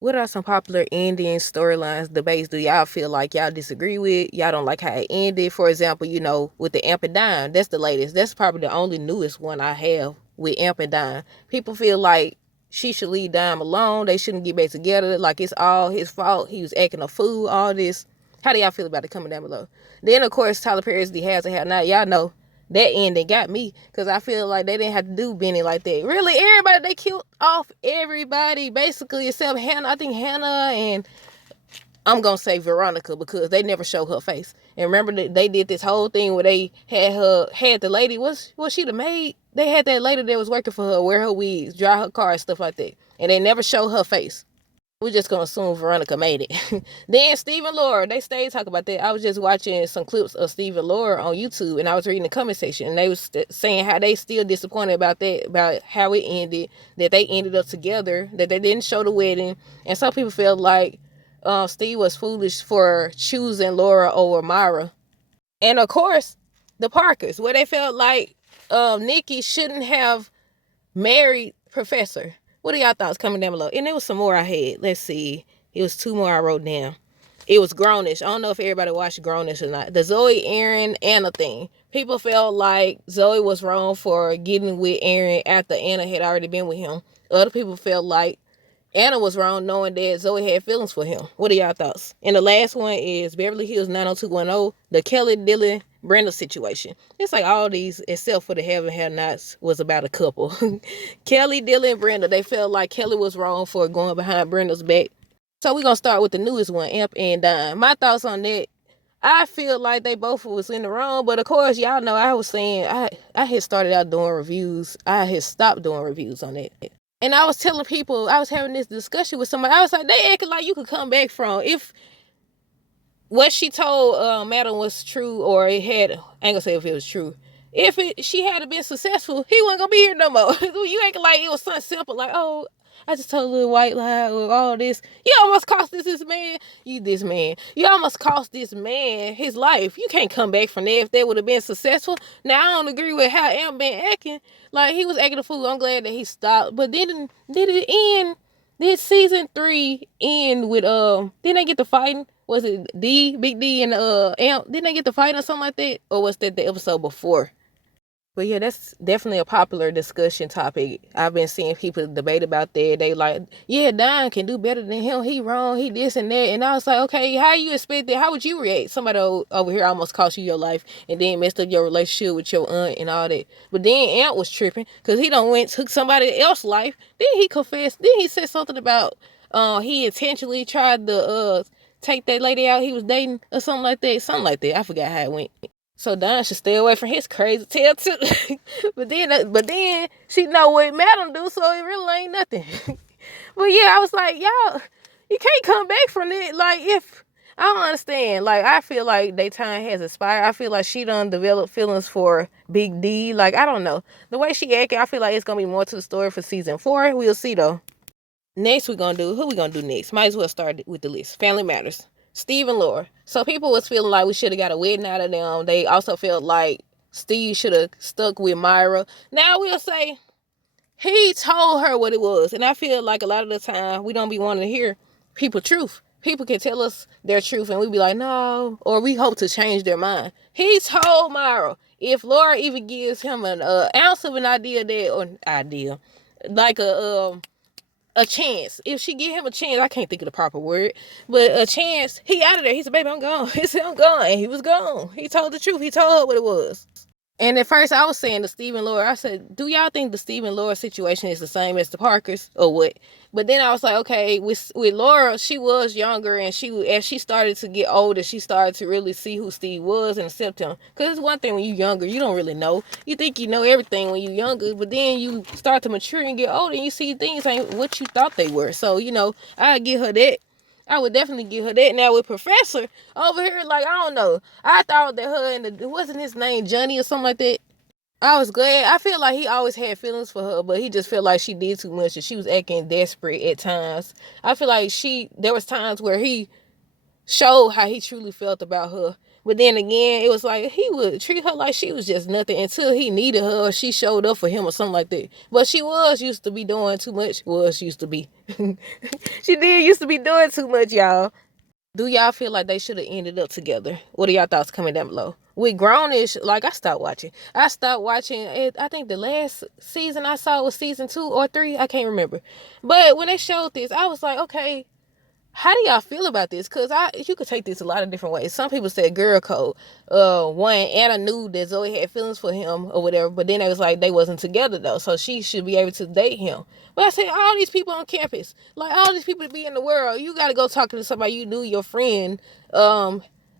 What are some popular ending storylines, debates do y'all feel like y'all disagree with? Y'all don't like how it ended? For example, with the Amp and Dime, that's the latest. That's probably the only newest one I have with Amp and Dime. People feel like she should leave Dime alone. They shouldn't get back together. Like it's all his fault. He was acting a fool, all this. How do y'all feel about it? Coming down below. Then, of course, Tyler Perry's The Has and Have Not. Y'all know that ending got me because I feel like they didn't have to do Benny like that. Really, everybody, they killed off everybody basically except Hannah. I think Hannah and I'm gonna say Veronica because they never show her face. And remember that they did this whole thing where they had the lady, was she the maid? They had that lady that was working for her, wear her wigs, drive her car and stuff like that. And they never show her face. We're just gonna assume Veronica made it. Then Stephen Laura, they stayed talking about that. I was just watching some clips of Stephen Laura on YouTube, and I was reading the comment section, and they was saying how they still disappointed about that, about how it ended, that they ended up together, that they didn't show the wedding, and some people felt like Steve was foolish for choosing Laura over Myra, and of course the Parkers, where they felt like Nikki shouldn't have married Professor. What are y'all thoughts coming down below? And there was some more I had. Let's see. It was two more I wrote down. It was Grownish. I don't know if everybody watched Grownish or not. The Zoe, Aaron, Anna thing. People felt like Zoe was wrong for getting with Aaron after Anna had already been with him. Other people felt like Anna was wrong knowing that Zoe had feelings for him. What are y'all thoughts? And the last one is Beverly Hills 90210, the Kelly Dylan Brenda situation. It's like all these, except for the Have and Have Nots, was about a couple. Kelly, Dylan, and Brenda, they felt like Kelly was wrong for going behind Brenda's back. So we're going to start with the newest one, Amp and Dime. My thoughts on that, I feel like they both was in the wrong, but of course, y'all know I was saying, I had started out doing reviews. I had stopped doing reviews on that. And I was telling people, I was having this discussion with somebody. I was like, they acting like you could come back from if what she told Madam was true, or it had. I ain't gonna say if it was true. If she had been successful, he wasn't gonna be here no more. You acting like it was something simple, like, oh, I just told a little white lie or all this. You almost cost this man. You almost cost this man his life. You can't come back from that if that would have been successful. Now I don't agree with how Amp been acting. Like he was acting a fool. I'm glad that he stopped. But then did it end? Did season 3 end with didn't they get the fighting? Was it Big D and Amp? Didn't they get the fight or something like that? Or was that the episode before? But yeah, that's definitely a popular discussion topic. I've been seeing people debate about that. They like, yeah, Don can do better than him. He wrong. He this and that. And I was like, okay, how you expect that? How would you react? Somebody over here almost cost you your life and then messed up your relationship with your aunt and all that. But then Aunt was tripping because he done went took somebody else's life. Then he confessed. Then he said something about he intentionally tried to take that lady out he was dating or something like that. Something like that. I forgot how it went. So Don should stay away from his crazy tail too. but then she know what Madam do, so it really ain't nothing. But yeah, I was like, y'all, you can't come back from it. Like if I don't understand. Like I feel like their time has expired. I feel like she done developed feelings for Big D. Like I don't know. The way she acting, I feel like it's gonna be more to the story for season 4. We'll see though. Next who we gonna do next? Might as well start with the list. Family Matters. Steve and Laura. So people was feeling like we should have got a wedding out of them. They also felt like Steve should have stuck with Myra. Now we'll say he told her what it was. And I feel like a lot of the time we don't be wanting to hear people's truth. People can tell us their truth and we be like, no, or we hope to change their mind. He told Myra. If Laura even gives him an ounce of an idea like a chance. If she give him a chance, I can't think of the proper word, but a chance, he out of there. He said, baby, I'm gone. He said, I'm gone. And he was gone. He told the truth. He told her what it was. And at first I was saying to Stephen Laura, I said, do y'all think the Stephen Laura situation is the same as the Parkers or what? But then I was like, okay, with Laura, she was younger, and as she started to get older, she started to really see who Steve was and accept him. Because it's one thing when you're younger, you don't really know. You think you know everything when you're younger, but then you start to mature and get older and you see things ain't what you thought they were. So, I give her that. I would definitely give her that. Now with Professor over here, like, I don't know. I thought that her and wasn't his name Johnny or something like that. I was glad. I feel like he always had feelings for her, but he just felt like she did too much and she was acting desperate at times. I feel like there was times where he showed how he truly felt about her. But then again, it was like he would treat her like she was just nothing until he needed her or she showed up for him or something like that. But she was used to be doing too much. Was used to be. She did used to be doing too much, y'all. Do y'all feel like they should have ended up together? What are y'all thoughts? Coming down below. With Grownish, like I stopped watching. I stopped watching it. I think the last season I saw was season 2 or 3. I can't remember. But when they showed this, I was like, okay, how do y'all feel about this? Because you could take this a lot of different ways. Some people said girl code. One, Anna knew that Zoe had feelings for him or whatever, but then it was like they wasn't together though, so she should be able to date him. But I said, all these people on campus, like all these people to be in the world, you got to go talking to somebody you knew your friend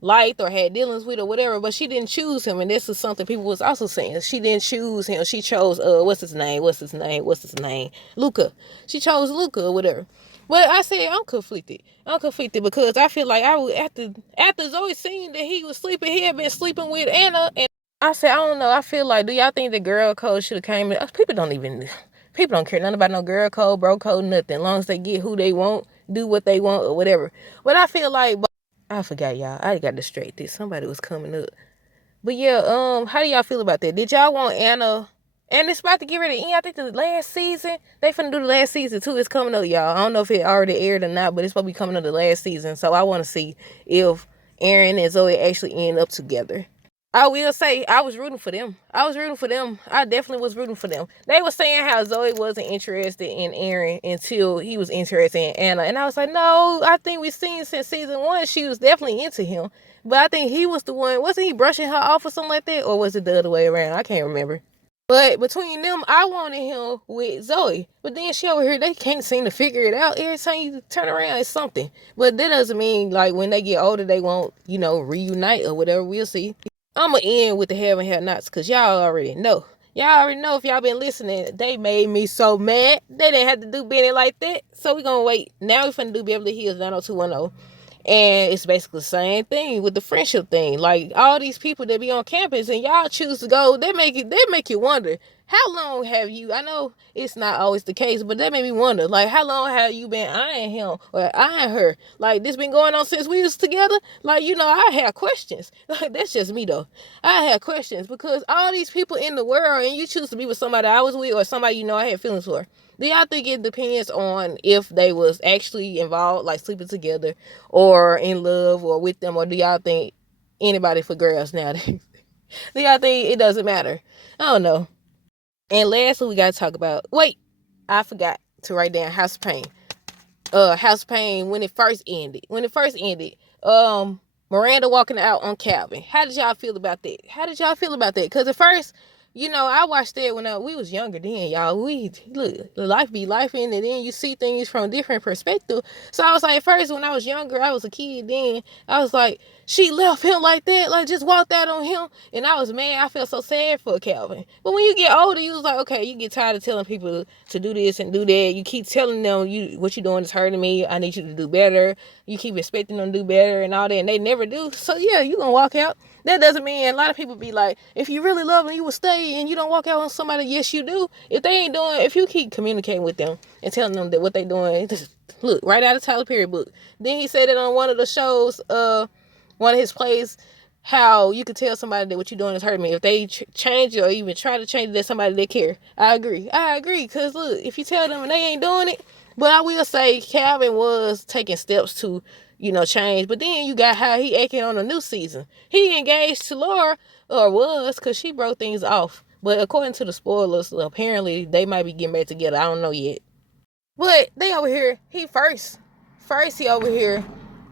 liked or had dealings with or whatever, but she didn't choose him. And this is something people was also saying. She didn't choose him. She chose what's his name, Luca. She chose Luca or whatever. But I said I'm conflicted. I'm conflicted because I feel like I would after Zoe seen that he was sleeping, he had been sleeping with Anna, and I said I don't know. I feel like, do y'all think the girl code should have came in? People don't care nothing about no girl code, bro code, nothing. As long as they get who they want, do what they want or whatever. But I feel like I forgot, y'all. I got distracted. Somebody was coming up. But yeah, how do y'all feel about that? Did y'all want Anna? And it's about to get ready to end. I think the last season, they finna do the last season too. It's coming up, y'all. I don't know if it already aired or not, but it's supposed to be coming up the last season. So I want to see if Aaron and Zoe actually end up together. I will say I was rooting for them. I definitely was rooting for them. They were saying how Zoe wasn't interested in Aaron until he was interested in Anna. And I was like, no, I think we've seen since season 1 she was definitely into him. But I think he was the one, wasn't he brushing her off or something like that? Or was it the other way around? I can't remember. But between them, I wanted him with Zoe. But then she over here, they can't seem to figure it out. Every time you turn around, it's something. But that doesn't mean like when they get older, they won't, reunite or whatever. We'll see. I'm going to end with the have and have nots because y'all already know. Y'all already know if y'all been listening. They made me so mad. They didn't have to do Benny like that. So we going to wait. Now we finna do Beverly Hills 90210. And it's basically the same thing with the friendship thing. Like all these people that be on campus and y'all choose to go, they make you wonder, how long have you, I know it's not always the case, but that made me wonder, like how long have you been eyeing him or eyeing her? Like this been going on since we was together? Like, I have questions. Like that's just me though. I have questions because all these people in the world and you choose to be with somebody I was with or somebody I had feelings for. Do y'all think it depends on if they was actually involved, like sleeping together, or in love, or with them, or do y'all think anybody for girls nowadays? Do y'all think it doesn't matter? I don't know. And lastly, we gotta talk about. Wait, I forgot to write down House of Pain. House of Pain when it first ended. Miranda walking out on Calvin. How did y'all feel about that? Because at first, I watched that when we was younger then, y'all. We, look, life be life in, and then you see things from a different perspective. So I was like, first, when I was younger, I was a kid then, I was like, she left him like that, like just walked out on him. And I was mad. I felt so sad for Calvin. But when you get older, you was like, okay, you get tired of telling people to do this and do that. You keep telling them what you're doing is hurting me. I need you to do better. You keep expecting them to do better and all that, and they never do. So yeah, you gonna walk out. That doesn't mean, a lot of people be like, if you really love them, you will stay and you don't walk out on somebody. Yes, you do. If you keep communicating with them and telling them that what they doing, just look, right out of Tyler Perry book. Then he said it on one of the shows, one of his plays, how you could tell somebody that what you're doing is hurting me. If they change it or even try to change it, that's somebody they care. I agree. Because look, if you tell them and they ain't doing it, but I will say Calvin was taking steps to, change. But then you got how he acting on a new season. He engaged to Laura, or was, because she broke things off. But according to the spoilers, apparently they might be getting back together. I don't know yet. But they over here, he over here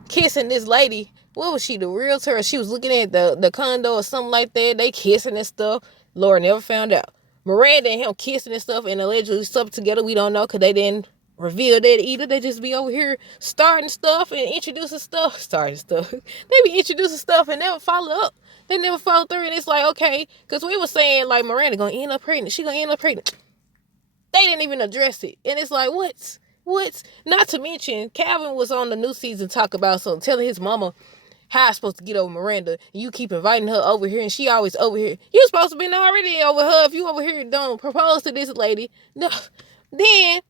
kissing this lady. What was she, the realtor? She was looking at the condo or something like that. They kissing and stuff. Laura never found out. Miranda and him kissing and stuff and allegedly stuff together. We don't know because they didn't reveal that either. They just be over here starting stuff and introducing stuff. Starting stuff. They be introducing stuff and never follow up. They never follow through. And it's like, okay, because we were saying like Miranda gonna end up pregnant. She gonna end up pregnant. They didn't even address it. And it's like, what? Not to mention, Calvin was on the new season talk about something, telling his mama how I'm supposed to get over Miranda. And you keep inviting her over here and she always over here. You supposed to be already over her if you over here don't propose to this lady. No. Then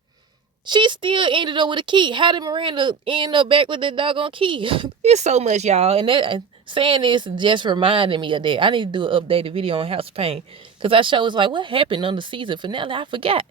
she still ended up with a key. How did Miranda end up back with that doggone key? It's so much, y'all. And that saying this just reminded me of that. I need to do an updated video on House of Pain. Because I show was like, what happened on the season finale? I forgot.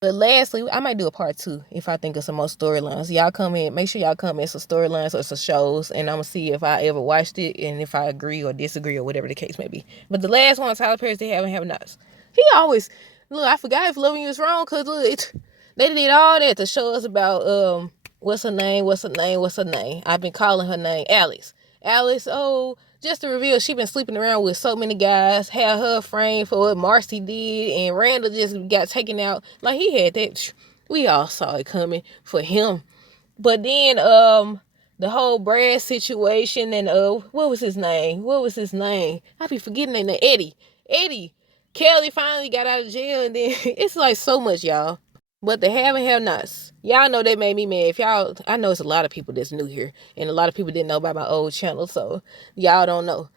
But lastly, I might do a part 2 if I think of some more storylines. Y'all comment, make sure y'all comment some storylines or some shows, and I'm gonna see if I ever watched it and if I agree or disagree or whatever the case may be. But the last one, Tyler Perry, they have nots. He always look. I forgot if loving you is wrong because look, they did all that to show us about what's her name. I've been calling her name Alice. Oh, just to reveal she been sleeping around with so many guys, had her framed for what Marcy did, and Randall just got taken out. Like, he had that. We all saw it coming for him. But then the whole Brad situation and what was his name? I be forgetting their name. Eddie. Kelly finally got out of jail, and then it's like so much, y'all. But the have and have nots, y'all know that made me mad. If y'all, I know it's a lot of people that's new here, and a lot of people didn't know about my old channel, so y'all don't know.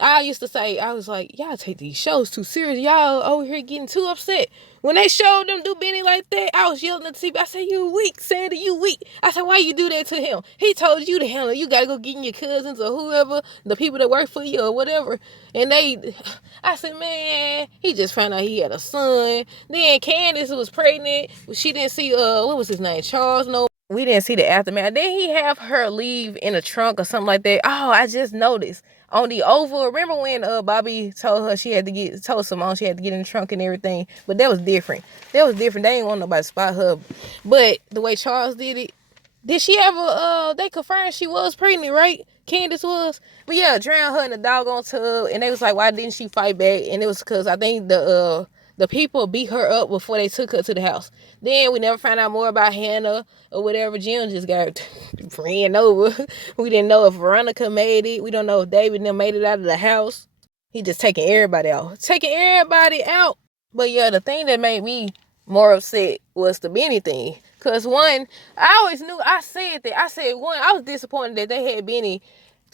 I used to say, I was like, y'all take these shows too serious. Y'all over here getting too upset. When they showed them do Benny like that, I was yelling at the TV. I said, you weak, Sandy, you weak. I said, why you do that to him? He told you to handle it. You got to go get your cousins or whoever, the people that work for you or whatever. And I said, man, he just found out he had a son. Then Candace was pregnant. She didn't see, what was his name? Charles, no. We didn't see the aftermath. Then he have her leave in a trunk or something like that. Oh, I just noticed. On the Oval, remember when Bobby told her told Simone she had to get in the trunk and everything? But that was different. They ain't want nobody to spot her. But the way Charles did it, did she ever, they confirmed she was pregnant, right? Candace was. But yeah, drowned her in the doggone tub. And they was like, why didn't she fight back? And it was because I think the people beat her up before they took her to the house. Then we never found out more about Hannah or whatever. Jim just got ran over. We didn't know if Veronica made it. We don't know if David made it out of the house. He just taking everybody out. But yeah, the thing that made me more upset was the Benny thing. Because one, I always knew, I said, one, I was disappointed that they had Benny.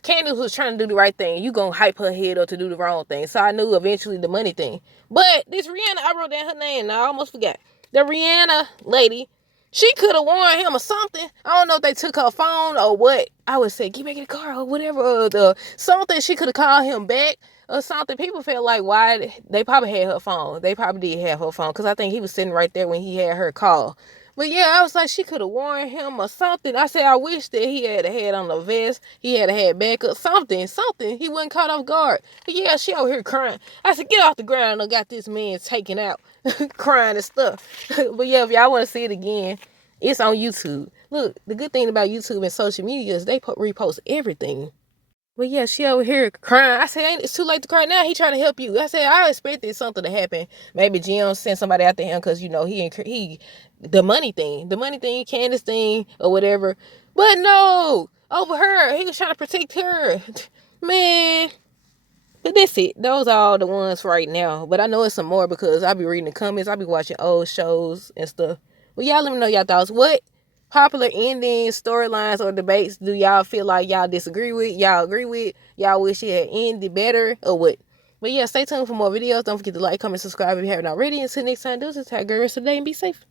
Candace was trying to do the right thing. You gonna hype her head up to do the wrong thing. So I knew eventually the money thing. But this Rihanna, I wrote down her name and I almost forgot. The Rihanna lady, she could have warned him or something. I don't know if they took her phone or what. I would say, get back in the car or whatever. Or something, she could have called him back or something. People felt like why they probably had her phone. They probably did have her phone because I think he was sitting right there when he had her call. But yeah, I was like, she could have warned him or something. I said, I wish that he had on a vest. He had backup. Something. He wasn't caught off guard. But yeah, she over here crying. I said, get off the ground. I got this man taken out, crying and stuff. But yeah, if y'all want to see it again, it's on YouTube. Look, the good thing about YouTube and social media is they repost everything. But yeah, she over here crying. I said, it's too late to cry now. He trying to help you. I said, I expected something to happen. Maybe Jim sent somebody after him because, you know, the money thing, Candace thing or whatever. But no, over her. He was trying to protect her. Man. But that's it. Those are all the ones right now. But I know it's some more because I'll be reading the comments. I'll be watching old shows and stuff. Well, y'all let me know y'all thoughts. What popular endings, storylines, or debates do y'all feel like y'all disagree with, y'all agree with, y'all wish it had ended better, or what? But yeah, stay tuned for more videos. Don't forget to like, comment, subscribe if you haven't already. Until next time, do this. Have a great rest of the day and be safe.